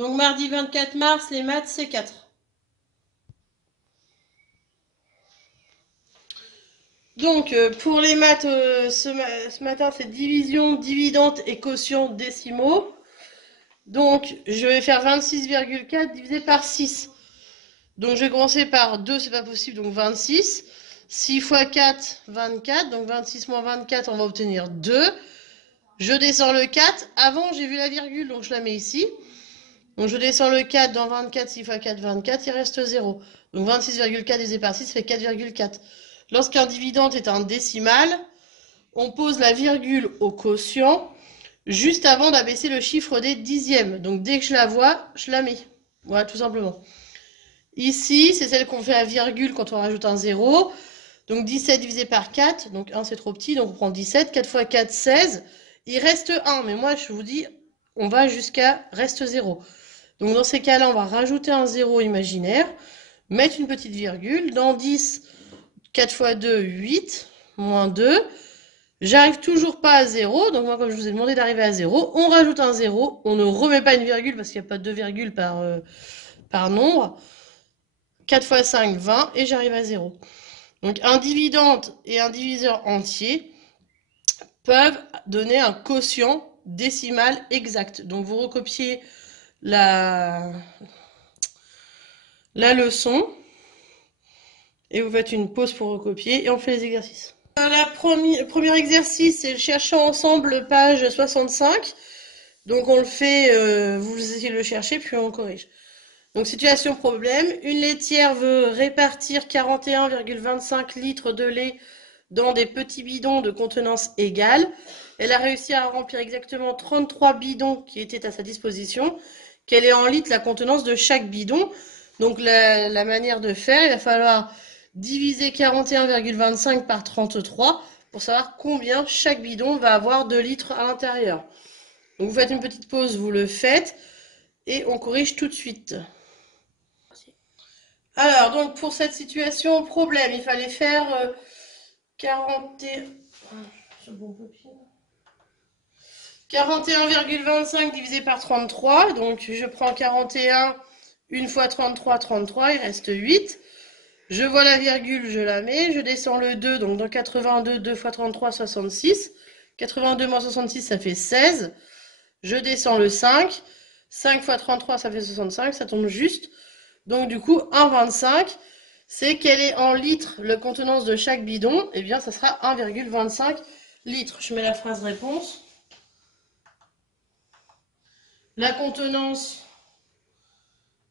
Donc mardi 24 mars, les maths, c'est 4. Donc pour les maths, ce matin, c'est division, dividende et quotient décimaux. Donc je vais faire 26,4 divisé par 6. Donc je vais commencer par 2, c'est pas possible, donc 26. 6 fois 4, 24. Donc 26 moins 24, on va obtenir 2. Je descends le 4. Avant, j'ai vu la virgule, donc je la mets ici. Donc je descends le 4 dans 24, 6 fois 4, 24, il reste 0. Donc 26,4 divisé par 6 fait 4,4. Lorsqu'un dividende est un décimal, on pose la virgule au quotient juste avant d'abaisser le chiffre des dixièmes. Donc dès que je la vois, je la mets. Voilà, tout simplement. Ici, c'est celle qu'on fait à virgule quand on rajoute un 0. Donc 17 divisé par 4, donc 1 c'est trop petit, donc on prend 17. 4 fois 4, 16. Il reste 1, mais moi je vous dis, on va jusqu'à reste 0. Donc dans ces cas-là, on va rajouter un 0 imaginaire, mettre une petite virgule. Dans 10, 4 fois 2, 8, moins 2. J'arrive toujours pas à 0, donc moi comme je vous ai demandé d'arriver à 0, on rajoute un 0, on ne remet pas une virgule parce qu'il n'y a pas de virgule par nombre. 4 fois 5, 20, et j'arrive à 0. Donc un dividende et un diviseur entier peuvent donner un quotient décimal exact. Donc vous recopiez la leçon et vous faites une pause pour recopier et on fait les exercices. Le premier exercice, c'est cherchant ensemble page 65. Donc on le fait, vous essayez de le chercher, puis on corrige. Donc situation problème, une laitière veut répartir 41,25 litres de lait dans des petits bidons de contenance égale. Elle a réussi à remplir exactement 33 bidons qui étaient à sa disposition. Quelle est en litres la contenance de chaque bidon? Donc la manière de faire, il va falloir diviser 41,25 par 33 pour savoir combien chaque bidon va avoir de litres à l'intérieur. Donc vous faites une petite pause, vous le faites et on corrige tout de suite. Alors donc pour cette situation, problème, il fallait faire 41,25 divisé par 33. Donc je prends 41, une fois 33, 33, il reste 8. Je vois la virgule, je la mets. Je descends le 2, donc dans 82, 2 fois 33, 66. 82 moins 66, ça fait 16. Je descends le 5. 5 fois 33, ça fait 65, ça tombe juste. Donc du coup, 1,25, c'est quelle est en litres la contenance de chaque bidon? Eh bien, ça sera 1,25 litres. Je mets la phrase réponse. La contenance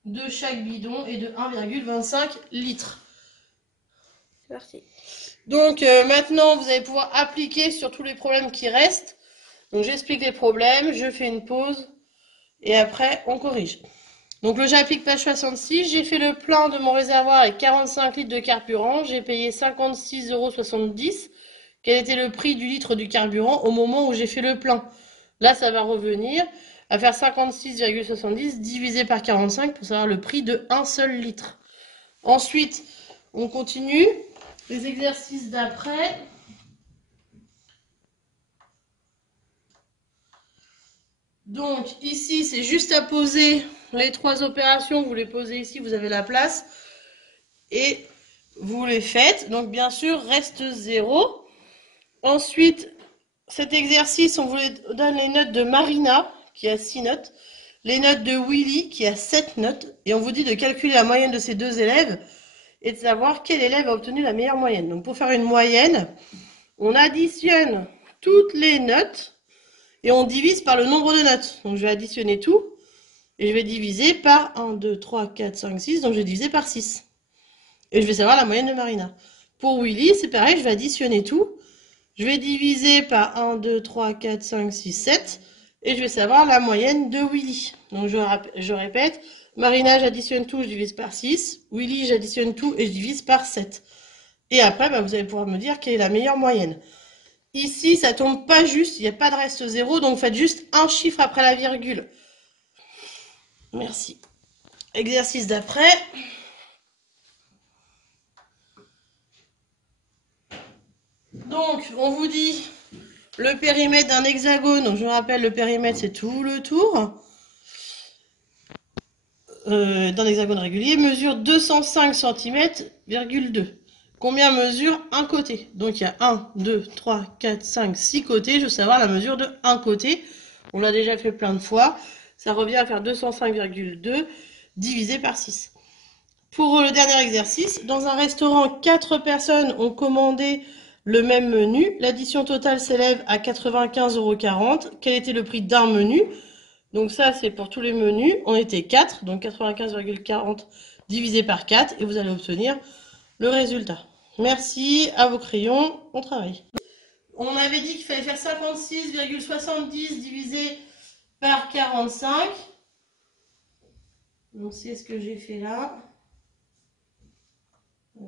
de chaque bidon est de 1,25 litres. C'est parti. Donc maintenant, vous allez pouvoir appliquer sur tous les problèmes qui restent. Donc j'explique les problèmes, je fais une pause et après on corrige. Donc j'applique page 66, j'ai fait le plein de mon réservoir avec 45 litres de carburant, j'ai payé 56,70 €. Quel était le prix du litre du carburant au moment où j'ai fait le plein? Là, ça va revenir à faire 56,70 divisé par 45 pour savoir le prix de un seul litre. Ensuite, on continue. Les exercices d'après. Donc ici, c'est juste à poser les trois opérations. Vous les posez ici, vous avez la place. Et vous les faites. Donc bien sûr, reste 0. Ensuite, cet exercice, on vous donne les notes de Marina, qui a 6 notes. Les notes de Willy, qui a 7 notes. Et on vous dit de calculer la moyenne de ces deux élèves et de savoir quel élève a obtenu la meilleure moyenne. Donc pour faire une moyenne, on additionne toutes les notes et on divise par le nombre de notes. Donc je vais additionner tout et je vais diviser par 1, 2, 3, 4, 5, 6. Donc je vais diviser par 6. Et je vais savoir la moyenne de Marina. Pour Willy, c'est pareil, je vais additionner tout. Je vais diviser par 1, 2, 3, 4, 5, 6, 7. Et je vais savoir la moyenne de Willy. Donc je répète, Marina, j'additionne tout, je divise par 6. Willy, j'additionne tout et je divise par 7. Et après, vous allez pouvoir me dire quelle est la meilleure moyenne. Ici, ça tombe pas juste, il n'y a pas de reste 0, donc faites juste un chiffre après la virgule. Merci. Exercice d'après. Donc, on vous dit le périmètre d'un hexagone. Donc, je me rappelle, le périmètre, c'est tout le tour. d'un hexagone régulier mesure 205 cm,2. Combien mesure un côté? Donc il y a 1, 2, 3, 4, 5, 6 côtés. Je veux savoir la mesure de un côté. On l'a déjà fait plein de fois. Ça revient à faire 205,2 divisé par 6. Pour le dernier exercice, dans un restaurant, 4 personnes ont commandé le même menu. L'addition totale s'élève à 95,40 €. Quel était le prix d'un menu? Donc ça, c'est pour tous les menus. On était 4, donc 95,40 divisé par 4. Et vous allez obtenir le résultat. Merci, à vos crayons, on travaille. On avait dit qu'il fallait faire 56,70 divisé par 45. Donc c'est ce que j'ai fait là.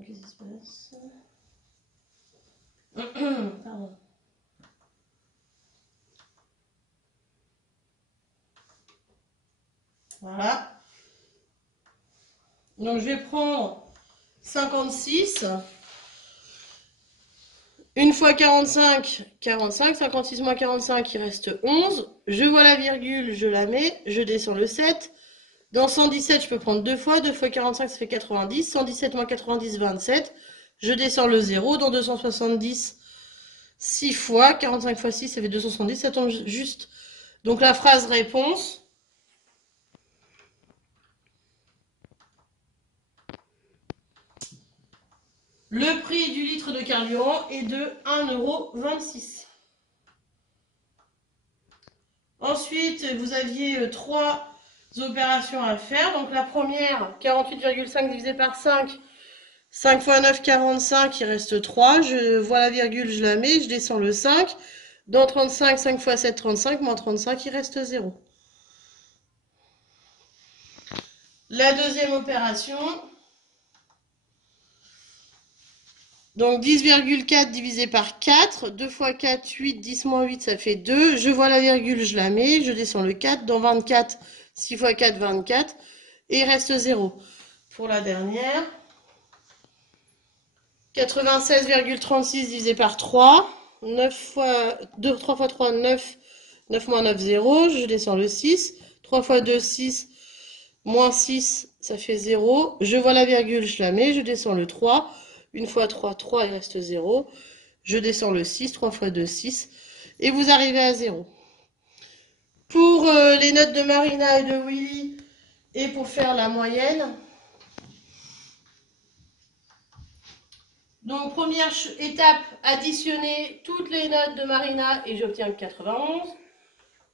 Qu'est-ce qui se passe? Pardon. Voilà. Donc je vais prendre 56. 1 fois 45, 45. 56 moins 45, il reste 11. Je vois la virgule, je la mets. Je descends le 7. Dans 117, je peux prendre 2 fois. 2 fois 45, ça fait 90. 117 moins 90, 27. Je descends le 0. Dans 270, 6 fois. 45 fois 6, ça fait 270. Ça tombe juste. Donc la phrase réponse. Le prix du litre de carburant est de 1,26 €. Ensuite, vous aviez 3 opérations à faire. Donc la première, 48,5 divisé par 5. 5 fois 9, 45, il reste 3. Je vois la virgule, je la mets, je descends le 5. Dans 35, 5 fois 7, 35, moins 35, il reste 0. La deuxième opération, donc 10,4 divisé par 4, 2 fois 4, 8, 10 moins 8, ça fait 2. Je vois la virgule, je la mets, je descends le 4. Dans 24, 6 fois 4, 24. Et il reste 0. Pour la dernière, 96,36 divisé par 3. 9 fois 2, 3 fois 3, 9. 9 moins 9, 0. Je descends le 6. 3 fois 2, 6. Moins 6, ça fait 0. Je vois la virgule, je la mets, je descends le 3. 1 fois 3, 3, il reste 0. Je descends le 6, 3 fois 2, 6. Et vous arrivez à 0. Pour les notes de Marina et de Willy, et pour faire la moyenne. Donc première étape, additionner toutes les notes de Marina et j'obtiens 91.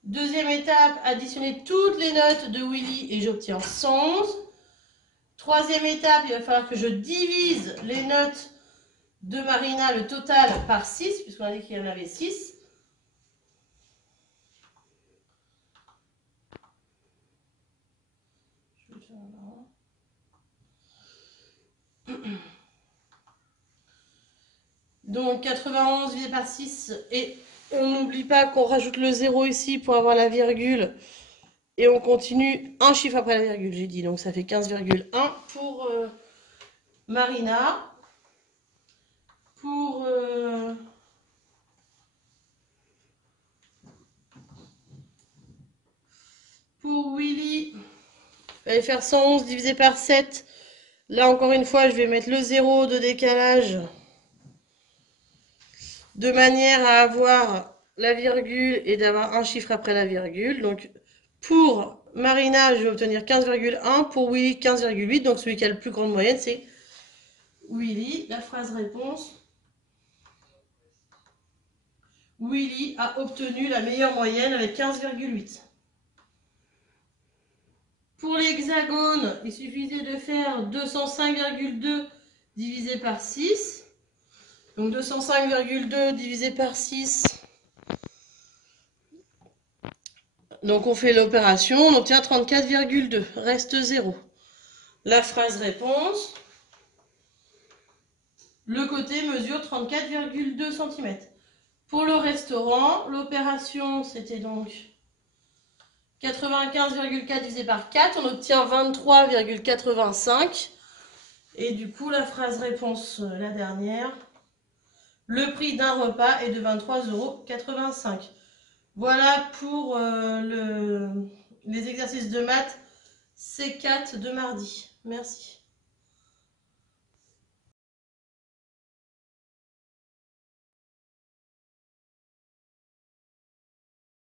Deuxième étape, additionner toutes les notes de Willy et j'obtiens 111. Troisième étape, il va falloir que je divise les notes de Marina, le total, par 6, puisqu'on a dit qu'il y en avait 6. Je vais le faire là. Donc 91 divisé par 6, et on n'oublie pas qu'on rajoute le 0 ici pour avoir la virgule. Et on continue un chiffre après la virgule, j'ai dit. Donc ça fait 15,1 pour Marina. Pour Willy, il va faire 111 divisé par 7. Là, encore une fois, je vais mettre le 0 de décalage de manière à avoir la virgule et d'avoir un chiffre après la virgule. Donc, pour Marina, je vais obtenir 15,1. Pour Willy, 15,8. Donc, celui qui a la plus grande moyenne, c'est Willy. La phrase réponse. Willy a obtenu la meilleure moyenne avec 15,8. Pour l'hexagone, il suffisait de faire 205,2 divisé par 6. Donc 205,2 divisé par 6. Donc on fait l'opération, on obtient 34,2. Reste 0. La phrase réponse. Le côté mesure 34,2 cm. Pour le restaurant, l'opération c'était donc 95,4 divisé par 4, on obtient 23,85. Et du coup, la phrase réponse, la dernière, le prix d'un repas est de 23,85 €. Voilà pour les exercices de maths C4 de mardi. Merci.